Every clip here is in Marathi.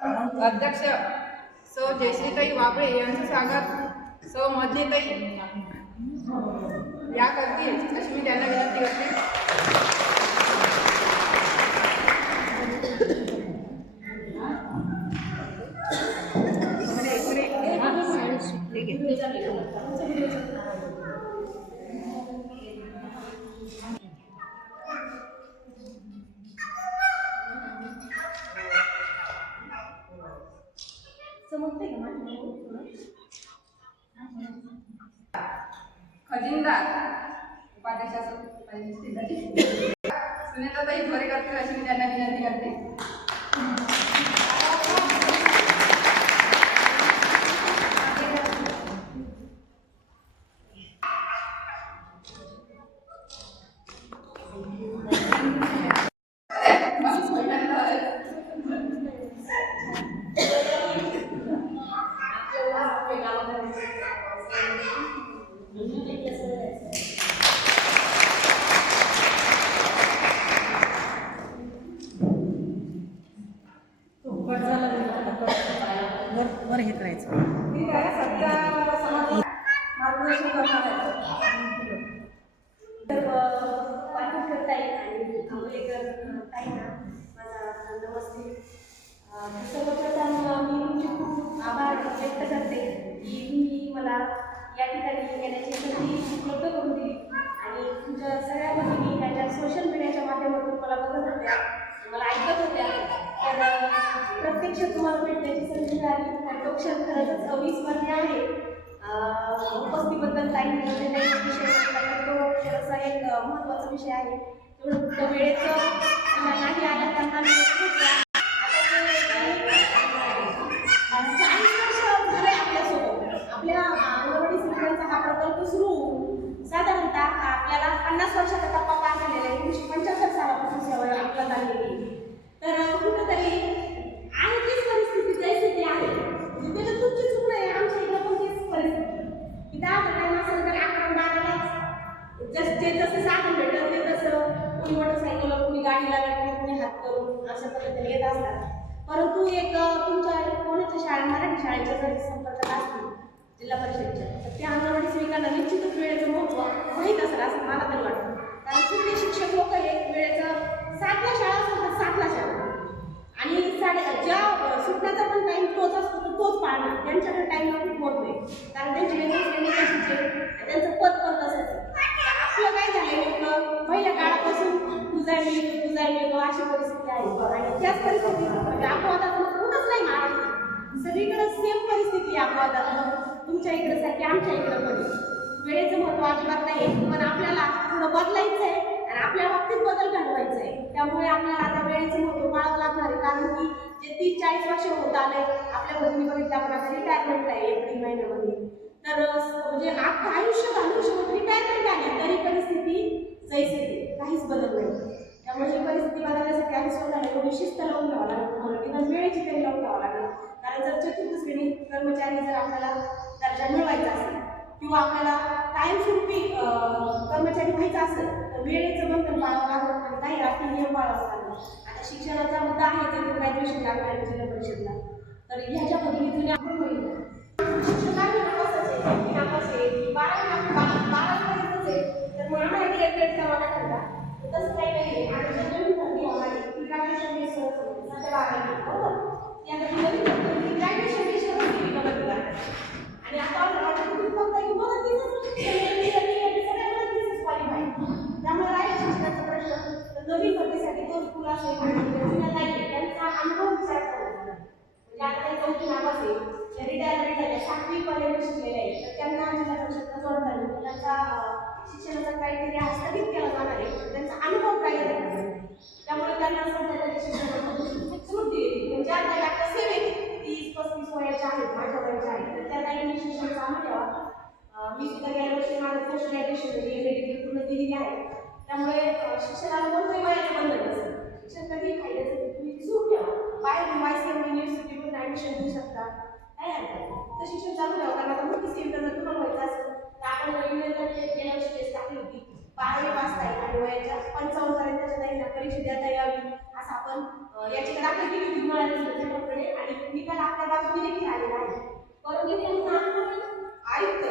अध्यक्ष सौ जयश्रीताई वाबळे यांचं स्वागत सौ मधलीताई या करतील अशी मी त्यांना विनंती करते. खजिनदार उपाध्यक्ष सुनीताताई घोरे करतील अशी मी त्यांना विनंती करते. वर हे करायचं मार्गदर्शन करणार आहे. तर वाटप करता येईल आणि आंबेडकर ताईंना माझा नमस्ते. सर्वप्रथम मी तुमचे खूप आभार व्यक्त करते की तुम्ही मला या ठिकाणी येण्याची संधी उपलब्ध करून दिली आणि तुमच्या सगळ्या भगिनी ह्याच्या सोशल मीडियाच्या माध्यमातून मला बघत होत्या, मला ऐकत होत्या. तर प्रत्यक्ष तुम्हाला भेटण्याची संधी मिळाली. तो क्षण खरंच अविस्मरणीय आहे. उपस्थितीबद्दल ताई विषय तो असा एक महत्त्वाचा विषय आहे. तेवढं वेळेचं नाही आल्या त्यांना 40 वर्ष झाले आपल्यासोबत. आपल्या अंगणवाडी सेविकांचा हा प्रकल्प सुरू होऊन साधारणतः आपल्याला 50 वर्षाचा टप्पा पार झालेला आहे. 1975 सालापासून सेवा आपल्याला झालेली. तर कुठंतरी आहे तीच परिस्थिती जैसे आहे. त्याच्यात तुमची चूक नाही, आमच्या इकडे पण तीच परिस्थिती की 10चा टाइम असेल तर 11-12लाच जे जसं साधन भेटलं ते तसं कोणी मोटरसायकलवर, कोणी गाडी लागली, कोणी हात करून अशा पद्धतीने येत असतात. परंतु एक तुमच्या कोणाच्या शाळा मराठी शाळेच्या जर संपर्कात असतील जिल्हा परिषदच्या तर त्या अंगणवाडी सेविकांना निश्चितच वेळेचं महत्त्व माहीत असेल असं मला तरी वाटतं. कारण तिथले शिक्षक लोक हे वेळेचं 7ला शाळा असेल तर 7ला शाळा आणि ज्या सुटण्याचा पण टाईम तोच असतो तर तोच पाळणार. त्यांच्याकडे टाईमला खूप महत्त्व आहे कारण त्यांचे त्यांचं पद पण तसंच. आपलं काय झालं नेमकं पहिल्या काळापासून तुझा मिळतो अशी परिस्थिती आहे आणि त्याच परिस्थितीत म्हणजे अपवादात होतच नाही महाराष्ट्रात. सगळीकडे सेम परिस्थिती आहे अपवादात. तुमच्या इकडे सारखी आमच्या इकडं पण वेळेचं महत्त्व अजिबात नाही. पण आपल्याला थोडं बदलायचं आहे आणि आपल्या बाबतीत बदल घडवायचा आहे. त्यामुळे आपल्याला आता वेळेचं महत्त्व पाळावं लागणार आहे. कारण की जे 30-40 वर्ष होत आले आपल्या भगिनी बघितल्या आपण आता रिटायरमेंटला आहे एप्रिल महिन्यामध्ये. तर म्हणजे अख्खं आयुष्य घालून शेवट रिटायरमेंट आली तरी परिस्थिती जैसे काहीच बदल नाही. त्यामुळे ही परिस्थिती बदलण्यासाठी आम्ही स्वतःला एवढी शिस्त लावून घ्यावं लागेल. तुम्हाला निदान वेळेची तरी लावून घ्यावं लागेल. कारण जर चतुर्थ श्रेणी कर्मचारी जर आपल्याला दर्जा मिळवायचा असेल किंवा आपल्याला कायमस्वरूपी कर्मचारी व्हायचा असेल तर वेळेचं बंधन पाळावं लागेल आणि काही राष्ट्रीय नियम पाळावं लागेल. आता शिक्षणाचा मुद्दा आहे तर ग्रॅज्युएशन लागणार आहे जिल्हा परिषदला. तर ह्याच्या पद्धतीने आपण होईल शिक्षकांनी नापास आहे की 12वीपर्यंतच आहे तर मग आम्हाला ग्रॅज्युएट करावा लागेल का? तसं काही नाही. आता जर नवीन भरती होणार आहे ती ग्रॅज्युएशन बेस सध्या 12वी बरोबर त्यानंतर नवीन भरती ग्रॅज्युएशन बेसवरच केली बघा. आणि आता तुम्ही बघताय की मला त्यामुळे राहील शिक्षणाचा प्रश्न. तर नवीन भरतीसाठी तो स्कूल असेल त्यांचा अनुभव विचार करावा. म्हणजे आता त्यांचा उच्च नाव असेल त्या रिटायरमेंट झाल्या 7वी पर्यंत शिकलेले आहे तर त्यांना जिल्हा परिषदला जोडता येईल. त्यांचा शिक्षणाचा क्रायटेरिया स्थगित केला जाणार आहे. त्यांचा अनुभव काय त्यामुळे त्यांना सध्या तरी शिक्षणामध्ये सूट दिली. म्हणजे आता आता सेवेत 30-35 वयाच्या आहेत माझ्या वयाच्या आहेत तर त्या काही शिक्षण चालू ठेवा. मी सुद्धा गेल्या वर्षी माझं पोस्ट ग्रॅज्युएशन डिग्री पूर्ण दिलेली आहे. त्यामुळे शिक्षणाला कोणत्याही वयाचं बंधन नसेल. शिक्षण कधी खायचं तुम्ही सुरू ठेवा. बाहेर YCM युनिव्हर्सिटीमधून ॲडमिशन घेऊ शकता काय हरकत. तर शिक्षण चालू ठेवा. कारण आता मोठी सेविका जर तुम्हाला व्हायचं असेल तर आपण गेल्या वर्षी टेस्ट टाकली होती 12वी पास आहे आणि वयाच्या 55 पर्यंतच्या त्यांना परीक्षा देता यावी असं आपण याची दाखल केली होती मुळाकडे आणि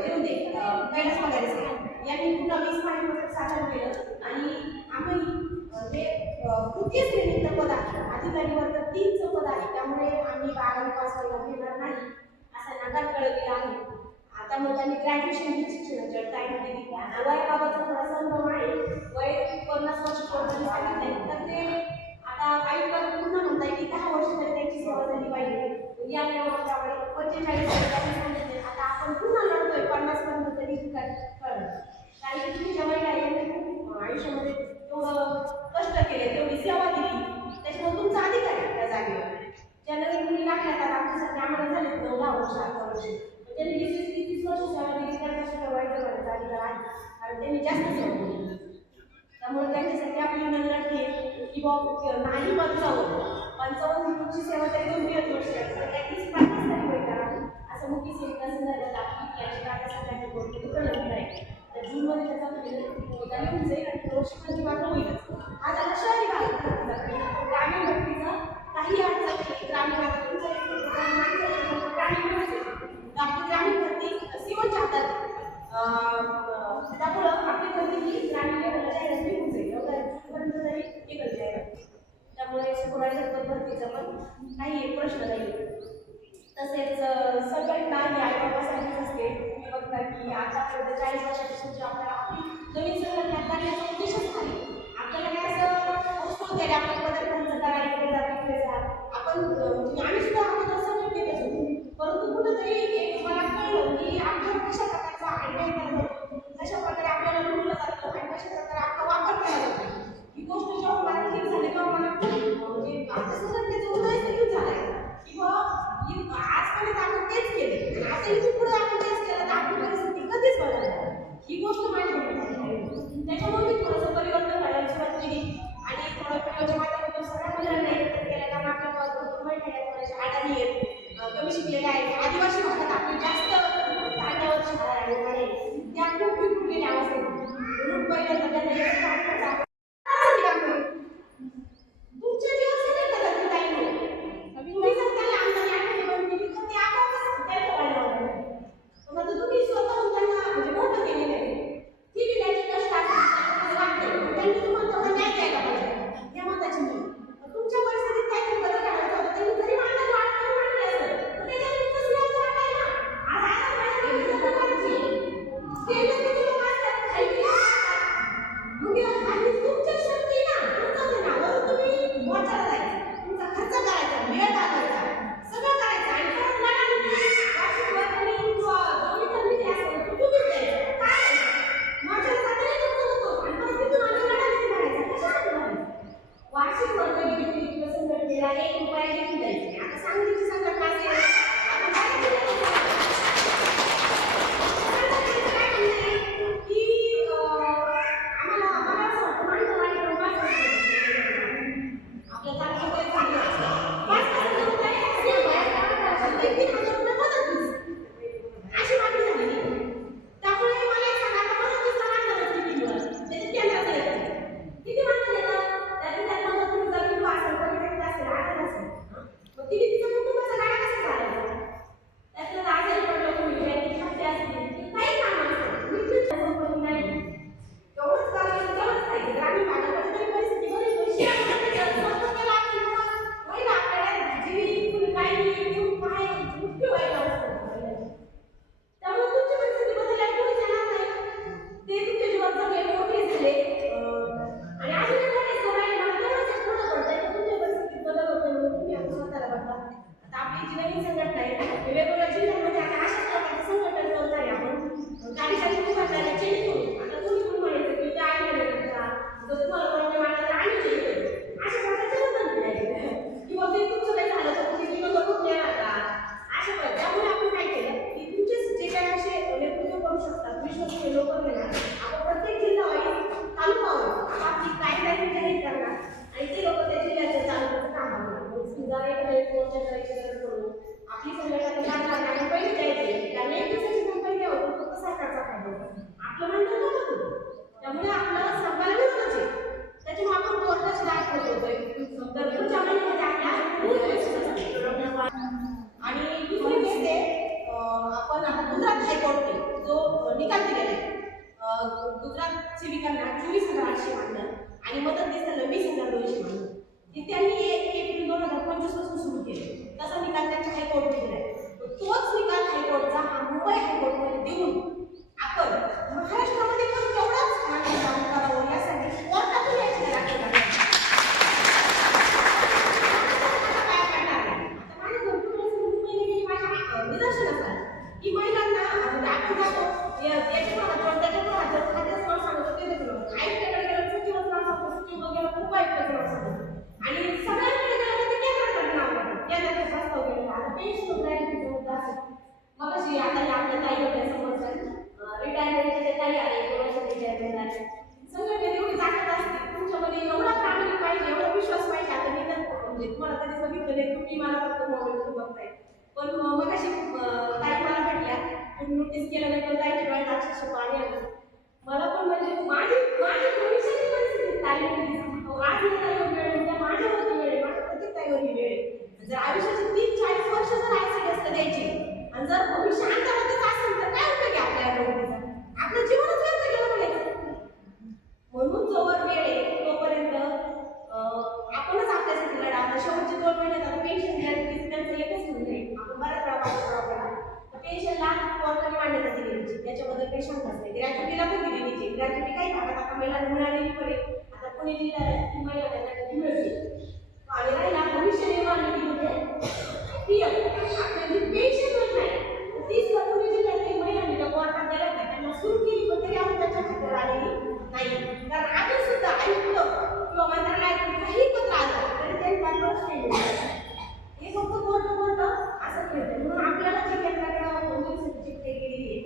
जे होते कैलास वगैरे यांनी पुन्हा 20 पाणीपत्रक सादर केलं आणि आम्ही जे तृतीय श्रेणीतलं पद आहे अधिकारी वर्ग 3चं पद आहे त्यामुळे आम्ही 12वी पास व्हायला घेणार नाही असा नकार कळविला आहे. आता मग त्यांनी ग्रॅज्युएशन शिक्षणाची अट काय केली वयाबाबतचा थोडा संभ्रम आहे. वय 50 वर्ष पूर्ण सांगितलंय तर ते आता काही वर्ग पुन्हा म्हणताय की 10 वर्ष तरी त्यांची सेवा झाली पाहिजे. या नियमाप्रमाणे 45 वर्षांनी सांगितले. आता आपण पुन्हा लढतोय 50 पर्यंत तरी कळलं कारण की तुम्ही ज्या महिला यांनी खूप आयुष्यामध्ये तेवढं कष्ट केले तेवढी सेवा दिली त्याच्यामुळे तुमचा अधिकार आहे त्या जागेवर. ज्या नवीन मुली लागल्या तर आमच्यासाठी आम्हाला झाले 9-10 वर्ष 11 वर्ष त्यांनी 20-30 वर्ष सेवा दिली त्यांच्यासाठी वाईट करायचा अधिकार आहे कारण त्यांनी जास्त सेवा दिली. त्यामुळे त्यांच्यासाठी आपली नंतर हे की बाबा नाही 55 तुमची सेवा तरी 2-3 वर्ष ॲटलीस्ट 50 तरी वेळ करा असं मुख्य सेविका संदर्भात आपली याचिका आता सगळ्यांनी कोर्टात कळवली आहे. तर जूनमध्ये त्याचा येऊन जाईल आणि शिक्षणाची वाट होईलच. हा झाला शहरी भागात ग्रामीण व्यक्तीचा काही अडचण ग्रामीण भागातून आपली ग्रामीण भरती सीओच्या हातात त्यामुळं आपली भरती ही ग्रामीण लेवलला जाहिरात निघून जाईल एवढ्यापर्यंत तरी निघत जाईल. त्यामुळे सुपरवायझर भरतीचा पण काही प्रश्न नाही. तसेच संघटना ही आईबाबासाठीच असते. तुम्ही बघता की आतापर्यंत 40 वर्षापासून आपल्याला आपली नवीन संघटना करण्याचा उद्देशच नाही. आपल्याला काय असं उत्स्फूर्त केलं आपण पदार्थांचं करा इकडे जा तिकडे जा आपण आम्ही सुद्धा अगोदर संघटनेत असतो परंतु कुठंतरी एक मला कळलं की आपल्याला कशा प्रकारचा अन्याय केला जातो कशा प्रकारे आपल्याला लुटलं जातं आणि कशा प्रकारे आपला वापर केला जातो. ही गोष्ट जेव्हा मला ठीक झाली तेव्हा मला म्हणजे आपल्या संघटनेचं उदय देखील झालाय किंवा आजपर्यंत आपण तेच केले आता इथून पुढे आपण तेच केलं तर आपली परिस्थिती कधीच बदलणार ही गोष्ट माझी म्हणून त्याच्यामुळे मी थोडंसं परिवर्तन करायला सुरुवात केली आणि थोडं व्हिडिओच्या माध्यमातून सगळ्या मुलांना एकत्र केलं कारण आपल्या भरपूर महिला थोड्याशा अडाणी आहेत कमी शिकलेल्या आहेत आदिवासी भागात आपली जास्त तांड्यावर शाळा आहे त्या खूप विखुरलेल्या अवस्थेत म्हणून पहिल्यांदा त्यांना तुमच्या जीवन सगळं करत नाही तुम्ही जर त्याला आमदार आठवणी बनवली तर ते आपोआपच त्याला वाढवणार तुम्ही स्वतःहून त्यांना म्हणजे मोठं केलेलं आहे ठीक आहे त्याचे कष्ट असतात वाटतं त्यांनी तुम्हाला तेवढा न्याय द्यायला पाहिजे या मताची मी तुमच्या परिस्थितीत काहीतरी बदल करायचा होता त्यांनी जरी मांडलं वाटलं मांडले असतं तर त्याच्यात तुमचं व्याज वाटाय ना आज आता माझ्या विरोधात करायची ते जर किती लोक असतात खाली मग आणि तुमच्या शक्ती ना तुमचं ना वरून तुम्ही मोर्चाला जायचं तुमचा खर्च करायचा वेळ घालवायचा सगळं करायचं आणि परत लढा वार्षिक वर्गणी दोन्ही कर्मी असेल तुम्हीच द्यायचं काय मोर्चाला जाताना तुमचं होतो आणि परत तिथून आम्ही लढा करायचा कशासाठी करायचं वार्षिक वर्गणी विक्री संघटनेला 1 रुपया देखील द्यायची. आता सांगलीची संघटना असेल आपण काय केलं की आम्हाला असं वाटतं माणसं वाईट आपल्या तालुक्यात झालं 5,000 रुपये अशी मागणी झाली त्यामुळे मला एक सांगा आता मदतीचा मागणार किती दिवस त्याची केंद्राचं येतं किती मागणं देतं त्यातून त्यांना मदत जर किंवा असेल परिणाम असेल आठवण असेल मग तिने तिचा कुटुंबाचा गाडा कसा चालायचा त्यातलं आजारी पडलं कोणी त्यांनी खाते असतील काही काम असतं कंपनी नाही एवढंच काम केलं तेवढंच पाहिजे ग्रामीण भागामध्ये तरी परिस्थिती बरी पैसे केला महिला आपल्याला जीवी कुणी काही चूक काय मुख्य व्हायला असतं त्यामुळे तुमची परिस्थिती बदलायला कोणी जाणार नाही ते तुमच्या जीवात जगले मोठे झाले आणि अजून मोठे सोडायला मला तेवढंच पूर्ण पडतंय तर तुमच्या परिस्थितीत बदल होतो म्हणून तुम्ही आता स्वतःला बघता. आता आपली जी नवीन संघटना आहे वेगवेगळ्या जिल्ह्यांमध्ये आता अशाच प्रकारचे संघटन करत आहे आपण काही काही दुकानदाराला चेंज करू आता तुम्ही कोण म्हणायचं की त्या आईने तुमचा जर तुम्हाला प्रॉब्लेम आला तर आम्ही चेंज करू अशा प्रकारचे बदल करायचे किंवा ते तुमचं काही झालं तर तुम्ही किलो करून देणार का अशा प्रकारे त्यामुळे आपण काय केलं की तुमचे जे काही असे नेतृत्व करू शकतात विश्वसनीय लोक घेणार आपण प्रत्येक जिल्हा वाईज तालुका आपली गाईडलाईन जाहीर करणार आणि ते लोक त्या जिल्ह्याचं तालुक्याचं काम करणार समजा एक मोर्चा करायची गरज पडून आपली संघटना लागणार आणि पहिले द्यायचे कारण एक दिवसाची कंपनी काय होती फक्त सरकारचा फायदा होता आपलं म्हणणं नव्हतं त्यामुळे आपल्याला सरकारला विरोधच आहे त्याच्यामुळे आपण कोर्टाची दाद होतोय तर पुढच्या महिन्यामध्ये आपल्या आणि दुसरी गोष्ट आपण आता गुजरात हायकोर्ट जो निकाल दिलेला आहे गुजरात सेविकांना 24,800 मानलं आणि मदतनीसांना 20,200 मानलं. हे त्यांनी 1 एप्रिल 2025 पासून सुरू केले. तसा निकाल त्यांच्या हायकोर्टने दिला आहे. तोच निकाल हायकोर्टचा हा मुंबई हायकोर्टमध्ये देऊन आपण महाराष्ट्रामध्ये पण तेवढाच मान्य करावं यासाठी कोर्टातून याची दाखल करावी. निदर्शनास आलं की महिलांना आपण जातो याच्या आयुक्ताकडे गेलं सचिवच नाव सांगतो, सचिव गेला उपायुक्ताचं नाव सांगतो आणि सगळ्यांकडे गेलं ते केंद्राकडे नाव सांगतो. केंद्राचा प्रस्ताव केलेला आता पेन्शन ग्रॅज्युएटीचा मुद्दा असेल मग अशी आता आपल्या ताई होत्या समोर रिटायरमेंटचे जे ताई आले 2 वर्षाचे रिटायरमेंट आले संघटनेत एवढी ताकद असते तुमच्यामध्ये एवढा प्रामाणिक पाहिजे एवढा विश्वास पाहिजे. आता मी तर म्हणजे तुम्हाला कधीच बघितलं नाही तुम्ही मला फक्त मोबाईलवर बघताय पण मग अशी ताई मला भेटल्या तुम्ही नोटीस केलं नाही पण ताईच्या डोळ्यात अक्षरशः पाणी आलं. मला पण म्हणजे माझी भविष्याची परिस्थिती ताईने आज वेळ उद्या माझ्यावरती वेळ माझ्या प्रत्येक ताईवरही वेळ जर आयुष्याची 30-40 वर्ष जर ऍक्सिडेंट द्यायची आणि जर भविष्य अंतरातच असेल तर काय उपयोग आहे आपल्या गोष्टीचा आपलं जीवनच व्यर्थ गेलं म्हणायचं. म्हणून जोवर वेळ आहे तोपर्यंत आपणच आपल्यासाठी लढा. आता शेवटचे 2 महिन्यात आता पेन्शन ग्रॅज्युएटी त्यांचं एकच म्हणणं आहे आपण बऱ्याच वेळा पाहतो आपल्याला पेन्शनला कोर्टाने मान्यता दिलेली त्याच्याबद्दल काही शंकाच नाही. ग्रॅज्युएटीला पण दिलेली ग्रॅज्युएटी काही भागात आता महिलांना मिळालेली पडे आता पुणे जिल्ह्यात महिला ग्रॅज्युएटी मिळते आणि राहिला भविष्य निर्वाह निधीमध्ये पीएफ आपली पेन्शन पण नाही तीच पुणे जिल्ह्यातील महिलांनी कोर्टात गेल्या त्यांना सुरू केली पण तरी आपण त्याच्या खात्यावर आलेली नाही. कारण अजून सुद्धा आयुक्त किंवा मंत्रालयातून काही पत्र आलं तरी त्यांनी त्यावर हे फक्त कोर्ट असं खेळतं. म्हणून आपल्याला जी केंद्राकडे मंजुरीसाठी चिठ्ठी गेलेली आहे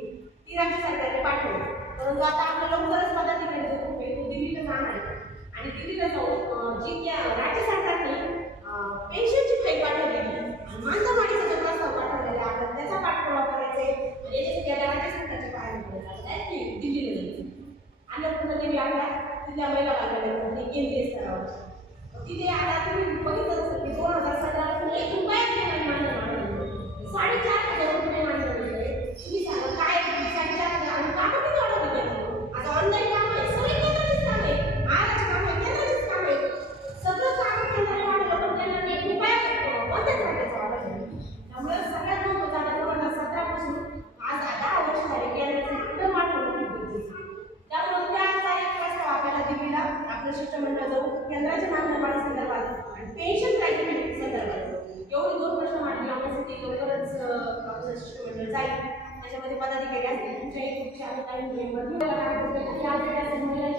ती राज्य सरकारने पाठवली परंतु आता आपल्या लवकरच पदाधिकारी जो ग्रुप आहे तो दिल्लीला जाणार आहे आणि दिल्लीला जाऊन जी राज्य सरकारने पेन्शनची फाईल पाठवलेली आणि मानधनवाढीचा जो प्रस्ताव पाठवलेला आहे आपण त्याचा पाठपुरावा करायचा आहे याच्यासाठी या राज्य सरकारची पाहायला मिळतात दिल्लीला जायचं. अन्नपूर्णा देवी आपल्या तिथल्या महिला बालकल्याण केंद्रीय स्तरावर तिथे आता तुम्ही बघितलं असेल की 2017 पासून 1 रुपया मानधन 4,500 रुपये मानधन तुम्ही सांगा काय 4,500 आणि कामं किती वाढवली आता ऑनलाईन काम आहे सगळे केंद्राचीच काम आहे महाराष्ट्र काम आहे केंद्राचीच काम आहे सगळं काम केंद्राने वाढवलं पण त्यांना 1 रुपया बंदच राखायचं वाढवलं. त्यामुळे सगळ्यात महत्त्वाचं आता 2017 पासून आज 10 वर्ष झाले केंद्राचं एकदम वाढवलं त्यामुळे त्याचा एक प्रस्ताव आपल्याला दिल्लीला आपलं शिष्टमंडळ जाऊन केंद्राच्या मानधनवाढी संदर्भात आणि पेन्शन ग्रॅज्युएटी संदर्भात एवढे 2 प्रश्न मांडले आपल्यासाठी लवकरच आपलं शिष्टमंडळ जाईल. त्याच्यामध्ये पदाधिकारी असतील तुमच्याही खूपशा काही मेंबर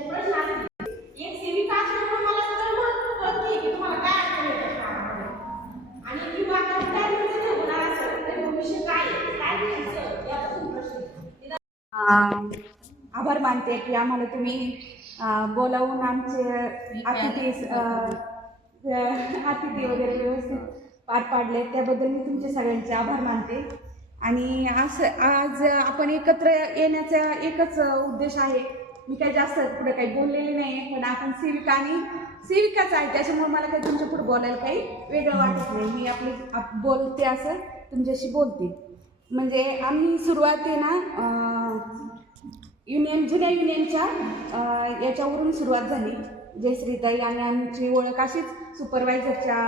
प्रश्न असतील एक सेविका असल्यामुळे मला कळत नाही की तुम्हाला काय अडचण येतात आणि किंवा आता रिटायरमेंटचं जर होणार असेल तर भविष्य काय घ्यायचं यापासून प्रश्न. आभार मानते की आम्हाला तुम्ही बोलावून आमचे अतिथी वगैरे व्यवस्थित पार पाडले त्याबद्दल मी तुमचे सगळ्यांचे आभार मानते. आणि असं आज आपण एकत्र येण्याचा एकच उद्देश आहे. मी काही जास्त पुढे काही बोललेले नाही आहे पण आपण सेविकाच आहे त्याच्यामुळे मला काही तुमच्या पुढे बोलायला काही वेगळं वाटत नाही. मी आपली बोलते असं तुमच्याशी बोलते. म्हणजे आम्ही सुरुवात आहे ना जुन्या युनियनच्या याच्यावरून सुरुवात झाली. जयश्रीताई आणि आमची ओळख अशीच सुपरवायझरच्या.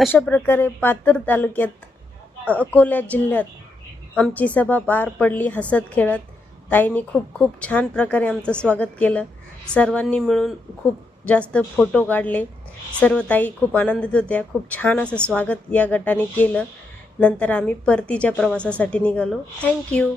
अशा प्रकारे पाथर तालुक्यात अकोला जिल्ह्यात आमची सभा पार पडली. हसत खेळत ताईंनी खूप छान प्रकारे आमचं स्वागत केलं. सर्वांनी मिळून खूप जास्त फोटो काढले. सर्व ताई खूप आनंदित होत्या. खूप छान असं स्वागत या गटाने केलं. नंतर आम्ही परतीच्या प्रवासासाठी निघालो. थँक्यू.